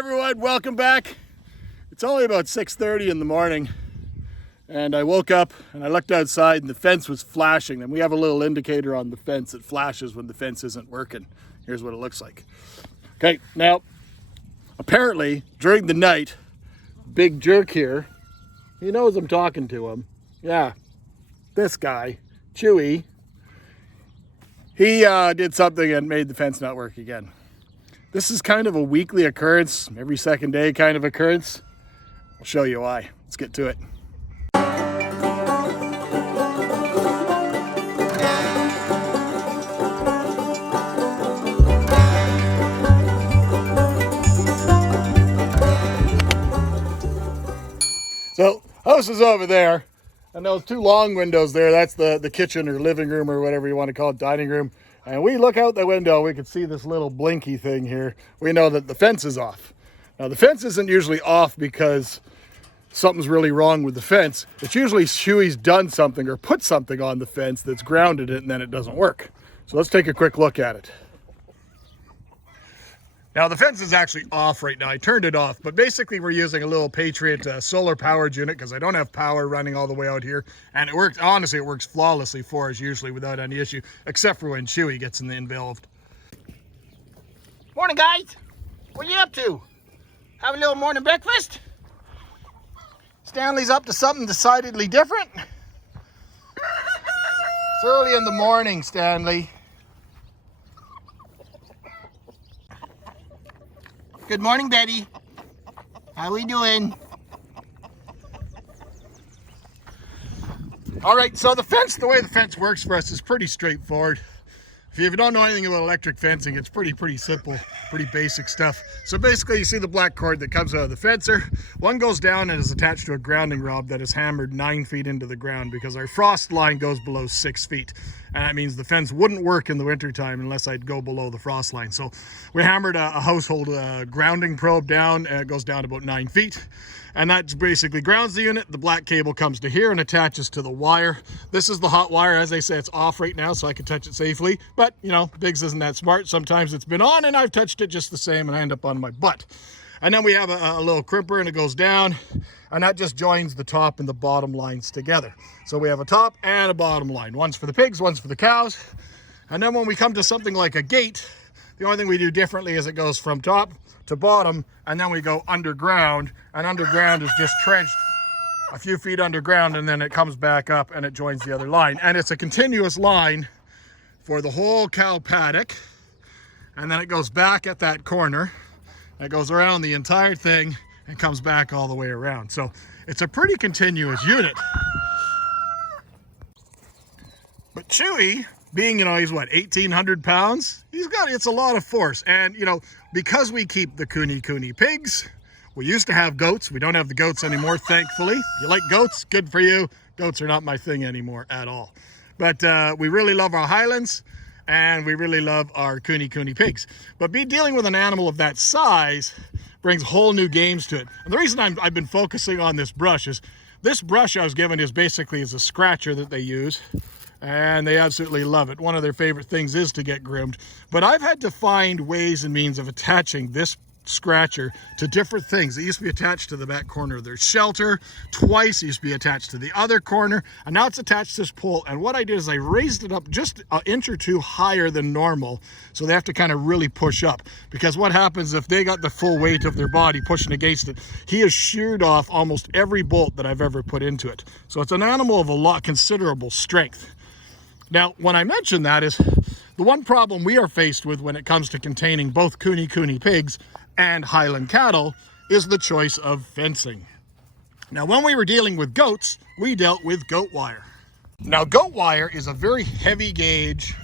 everyone, welcome back. It's only about 6:30 in the morning and I woke up and I looked outside and the fence was flashing, and we have a little indicator on the fence that flashes when the fence isn't working. Here's what it looks like. Okay, now apparently during the night, big jerk here, he knows I'm talking to him. Yeah, this guy, Chewy, he did something and made the fence not work again. This is kind of a weekly occurrence, every second day kind of occurrence. I'll show you why. Let's get to it. So, house is over there, and those two long windows there, that's the kitchen or living room or whatever you want to call it, dining room. And we look out the window, we can see this little blinky thing here. We know that the fence is off. Now the fence isn't usually off because something's really wrong with the fence. It's usually Chewy's done something or put something on the fence that's grounded it and then it doesn't work. So let's take a quick look at it. Now the fence is actually off right now. I turned it off, but basically we're using a little Patriot solar powered unit because I don't have power running all the way out here. And it works, honestly, it works flawlessly for us usually without any issue, except for when Chewy gets involved. Morning, guys. What are you up to? Have a little morning breakfast? Stanley's up to something decidedly different. It's early in the morning, Stanley. Good morning, Betty. How we doing? All right, so the way the fence works for us is pretty straightforward. If you don't know anything about electric fencing, it's pretty simple, pretty basic stuff. So basically you see the black cord that comes out of the fencer. One goes down and is attached to a grounding rod that is hammered 9 feet into the ground because our frost line goes below 6 feet. And that means the fence wouldn't work in the wintertime unless I'd go below the frost line. So we hammered a household grounding probe down, and it goes down about 9 feet. And that basically grounds the unit. The black cable comes to here and attaches to the wire. This is the hot wire. As I say, it's off right now, so I can touch it safely. But, you know, Biggs isn't that smart. Sometimes it's been on and I've touched it just the same and I end up on my butt. And then we have a little crimper and it goes down, and that just joins the top and the bottom lines together. So we have a top and a bottom line. One's for the pigs, one's for the cows. And then when we come to something like a gate, the only thing we do differently is it goes from top to bottom, and then we go underground, and underground is just trenched a few feet underground, and then it comes back up and it joins the other line. And it's a continuous line for the whole cow paddock, and then it goes back at that corner. It goes around the entire thing and comes back all the way around. So it's a pretty continuous unit. But Chewy, being, you know, he's what, 1,800 pounds? It's a lot of force. And, you know, because we keep the cooney pigs, we used to have goats. We don't have the goats anymore, thankfully. You like goats? Good for you. Goats are not my thing anymore at all. But we really love our Highlands, and we really love our cooney pigs. But dealing with an animal of that size brings whole new games to it. And the reason I've been focusing on this brush is this brush I was given is basically a scratcher that they use, and they absolutely love it. One of their favorite things is to get groomed. But I've had to find ways and means of attaching this scratcher to different things. It used to be attached to the back corner of their shelter. Twice it used to be attached to the other corner, and now it's attached to this pole. And what I did is I raised it up just an inch or two higher than normal, so they have to kind of really push up, because what happens if they got the full weight of their body pushing against it, he has sheared off almost every bolt that I've ever put into it. So it's an animal of considerable strength. Now, when I mention that is the one problem we are faced with when it comes to containing both cooney pigs and Highland cattle is the choice of fencing. Now, when we were dealing with goats, we dealt with goat wire. Now, goat wire is a very heavy gauge.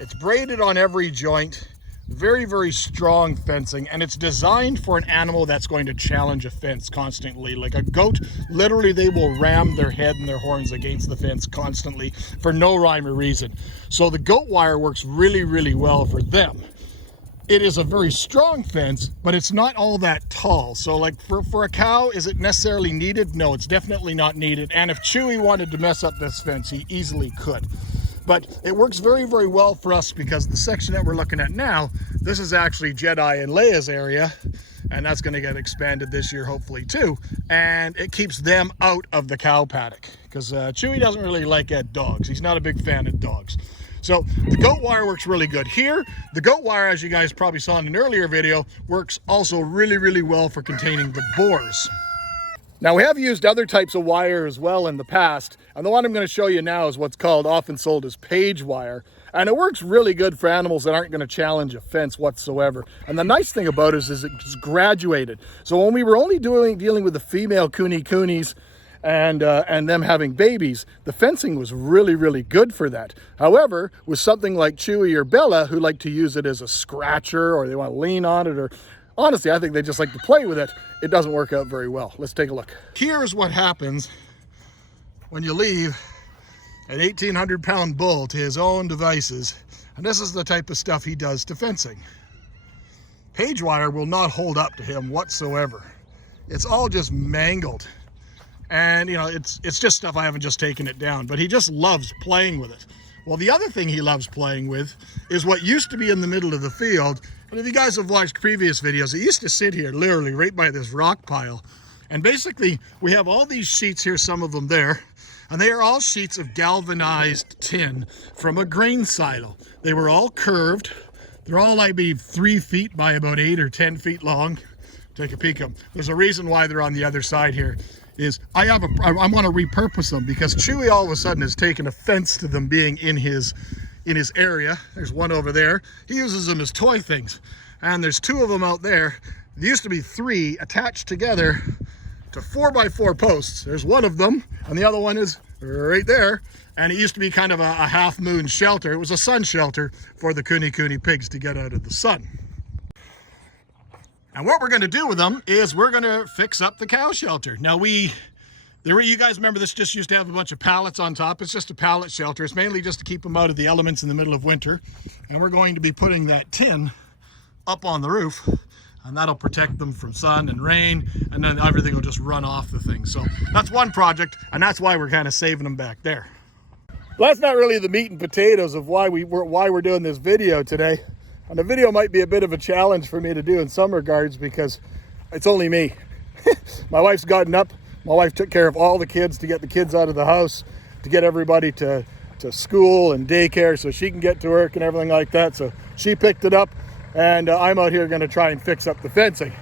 It's braided on every joint, very strong fencing, and it's designed for an animal that's going to challenge a fence constantly. Like a goat, literally they will ram their head and their horns against the fence constantly for no rhyme or reason. So the goat wire works really well for them. It is a very strong fence, but it's not all that tall. So like for a cow, is it necessarily needed? No, it's definitely not needed. And if Chewy wanted to mess up this fence, he easily could. But it works very well for us because the section that we're looking at now, this is actually Jedi and Leia's area. and that's going to get expanded this year hopefully too, and it keeps them out of the cow paddock because Chewy doesn't really like dogs. He's not a big fan of dogs. So the goat wire works really good here. The goat wire, as you guys probably saw in an earlier video, works also really well for containing the boars. Now, we have used other types of wire as well in the past, and the one I'm going to show you now is what's called, often sold as page wire, and it works really good for animals that aren't going to challenge a fence whatsoever. And the nice thing about it is it's graduated. So when we were only dealing with the female coonies and them having babies, the fencing was really good for that. However, with something like Chewy or Bella, who like to use it as a scratcher, or they want to lean on it, or honestly, I think they just like to play with it, it doesn't work out very well. Let's take a look. Here's what happens when you leave an 1,800-pound bull to his own devices, and this is the type of stuff he does to fencing. Page wire will not hold up to him whatsoever. It's all just mangled. And you know, it's just stuff I haven't just taken it down, but he just loves playing with it. Well, the other thing he loves playing with is what used to be in the middle of the field. And if you guys have watched previous videos, it used to sit here literally right by this rock pile. And basically, we have all these sheets here, some of them there, and they are all sheets of galvanized tin from a grain silo. They were all curved. They're all maybe 3 feet by about 8 or 10 feet long. Take a peek at them. There's a reason why they're on the other side here. I want to repurpose them because Chewy all of a sudden has taken offense to them being in his area. There's one over there. He uses them as toy things, and there's 2 of them out there. There used to be 3 attached together to 4x4 posts. There's one of them, and the other one is right there. And it used to be kind of a half-moon shelter. It was a sun shelter for the coony pigs to get out of the sun. And what we're going to do with them is we're going to fix up the cow shelter. Now you guys remember this just used to have a bunch of pallets on top. It's just a pallet shelter. It's mainly just to keep them out of the elements in the middle of winter. And we're going to be putting that tin up on the roof, and that'll protect them from sun and rain, and then everything will just run off the thing. So that's one project, and that's why we're kind of saving them back there. Well, that's not really the meat and potatoes of why we're doing this video today. And the video might be a bit of a challenge for me to do in some regards because it's only me. My wife's gotten up. My wife took care of all the kids to get the kids out of the house, to get everybody to school and daycare so she can get to work and everything like that. So she picked it up, and I'm out here going to try and fix up the fencing.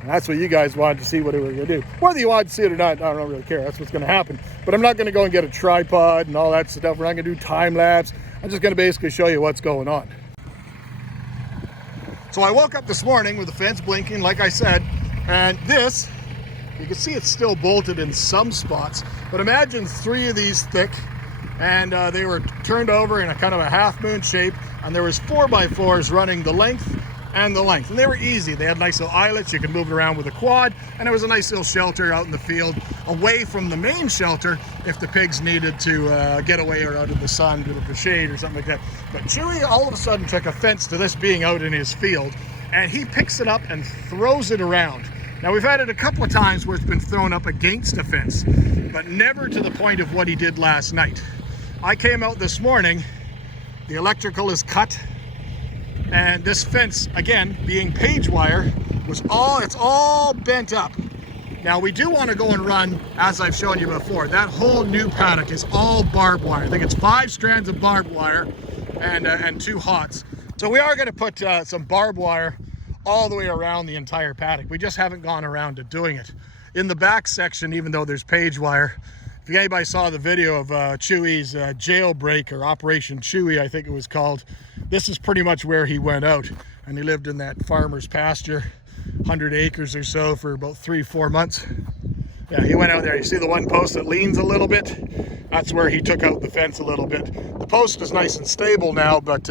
And that's what you guys wanted to see, what we were going to do. Whether you want to see it or not, I don't really care. That's what's going to happen. But I'm not going to go and get a tripod and all that stuff. We're not going to do time lapse. I'm just going to basically show you what's going on. So I woke up this morning with the fence blinking, like I said, and this, you can see it's still bolted in some spots, but imagine 3 of these thick, and they were turned over in a kind of a half-moon shape, and there was 4x4s running the length and the length, and they were easy. They had nice little eyelets. You could move it around with a quad, and it was a nice little shelter out in the field, away from the main shelter if the pigs needed to get away or out of the sun, to the shade or something like that. But Chewy all of a sudden took offense to this being out in his field, and he picks it up and throws it around. Now, we've had it a couple of times where it's been thrown up against a fence, but never to the point of what he did last night. I came out this morning, the electrical is cut, and this fence, again, being page wire, it's all bent up. Now, we do want to go and run, as I've shown you before, that whole new paddock is all barbed wire. I think it's 5 strands of barbed wire and 2 hots. So we are going to put some barbed wire all the way around the entire paddock. We just haven't gone around to doing it. In the back section, even though there's page wire, if anybody saw the video of Chewy's jailbreak, or Operation Chewy, I think it was called, this is pretty much where he went out. And he lived in that farmer's pasture, 100 acres or so, for about 3-4 months. Yeah, he went out there. You see the one post that leans a little bit? That's where he took out the fence a little bit. The post is nice and stable now, but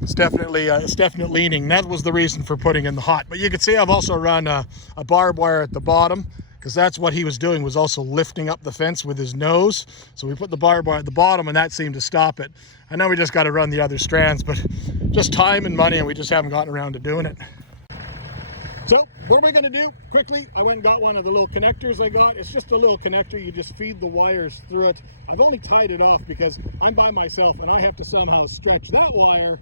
it's definitely leaning. That was the reason for putting in the hot. But you can see I've also run a barbed wire at the bottom, because that's what he was doing, was also lifting up the fence with his nose. So we put the barbed wire at the bottom, and that seemed to stop it. I know we just got to run the other strands, but just time and money, and we just haven't gotten around to doing it. So what am I going to do? Quickly, I went and got one of the little connectors I got. It's just a little connector. You just feed the wires through it. I've only tied it off because I'm by myself, and I have to somehow stretch that wire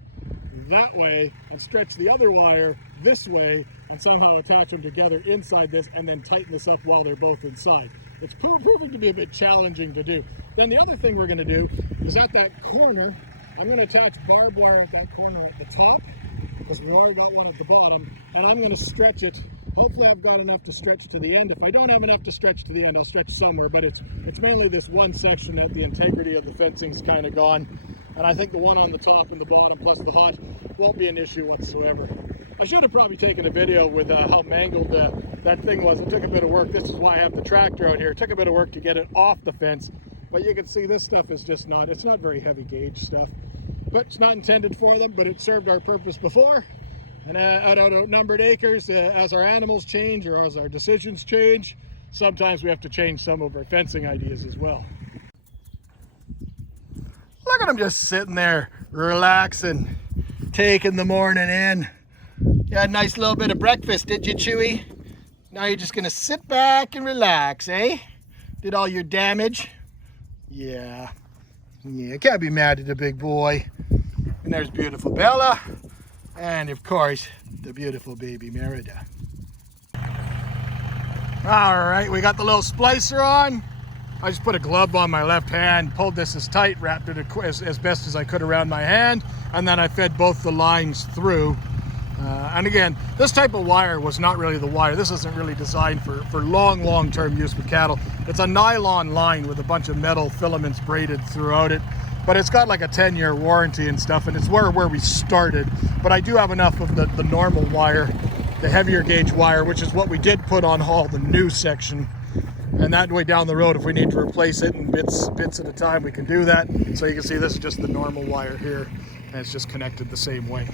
that way and stretch the other wire this way and somehow attach them together inside this and then tighten this up while they're both inside. It's proving to be a bit challenging to do. Then the other thing we're going to do is at that corner, I'm going to attach barbed wire at that corner at the top, because we've already got one at the bottom, and I'm going to stretch it. Hopefully I've got enough to stretch to the end. If I don't have enough to stretch to the end, I'll stretch somewhere, but it's mainly this one section that the integrity of the fencing's kind of gone. And I think the one on the top and the bottom plus the hot won't be an issue whatsoever. I should have probably taken a video with how mangled that thing was. It took a bit of work. This is why I have the tractor out here. It took a bit of work to get it off the fence, but you can see this stuff is just not, it's not very heavy gauge stuff. But it's not intended for them, but it served our purpose before. And out Outnumbered Acres, as our animals change or as our decisions change, sometimes we have to change some of our fencing ideas as well. Look at him just sitting there, relaxing, taking the morning in. You had a nice little bit of breakfast, did you, Chewy? Now you're just gonna sit back and relax, eh? Did all your damage? Yeah, can't be mad at the big boy. And there's beautiful Bella, and of course, the beautiful baby Merida. All right, we got the little splicer on. I just put a glove on my left hand, pulled this as tight, wrapped it as best as I could around my hand, and then I fed both the lines through. And again, this type of wire was not really the wire. This isn't really designed for long-term use with cattle. It's a nylon line with a bunch of metal filaments braided throughout it. But it's got like a 10-year warranty and stuff, and it's where we started. But I do have enough of the normal wire, the heavier gauge wire, which is what we did put on haul, the new section. And that way down the road, if we need to replace it in bits at a time, we can do that. So you can see this is just the normal wire here, and it's just connected the same way.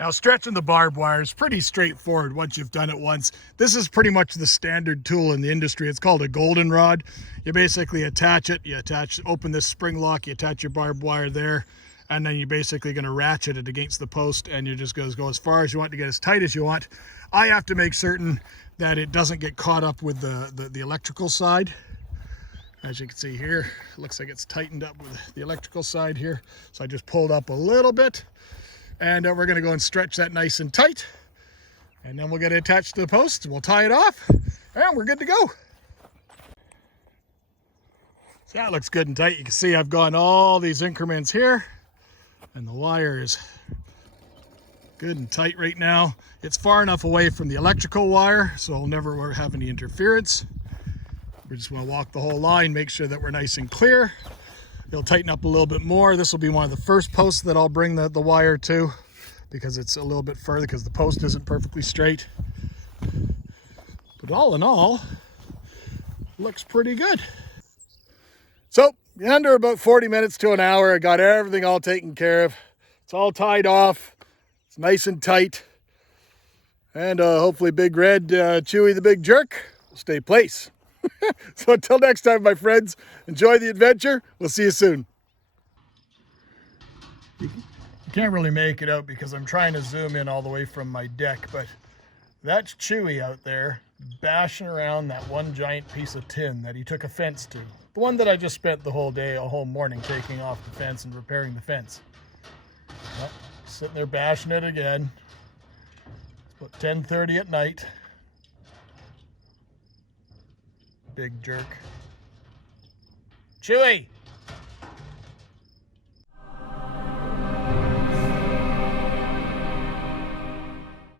Now, stretching the barbed wire is pretty straightforward once you've done it once. This is pretty much the standard tool in the industry. It's called a goldenrod. You basically attach it, open this spring lock, you attach your barbed wire there, and then you're basically going to ratchet it against the post, and you're just going to go as far as you want to get as tight as you want. I have to make certain that it doesn't get caught up with the electrical side. As you can see here, it looks like it's tightened up with the electrical side here. So I just pulled up a little bit. And we're going to go and stretch that nice and tight. And then we'll get it attached to the post. We'll tie it off. And we're good to go. So that looks good and tight. You can see I've gone all these increments here. And the wire is good and tight right now. It's far enough away from the electrical wire, so I'll never have any interference. We just want to walk the whole line, make sure that we're nice and clear. It'll tighten up a little bit more. This will be one of the first posts that I'll bring the wire to, because it's a little bit further because the post isn't perfectly straight. But all in all, looks pretty good. So under about 40 minutes to an hour, I got everything all taken care of. It's all tied off. It's nice and tight. And hopefully Big Red, Chewy the Big Jerk, will stay place. So until next time, my friends, enjoy the adventure. We'll see you soon. You can't really make it out because I'm trying to zoom in all the way from my deck, but that's Chewy out there bashing around that one giant piece of tin that he took a fence to. The one that I just spent the whole day, a whole morning, taking off the fence and repairing the fence. Well, sitting there bashing it again. It's about 10:30 at night. Big jerk. Chewy!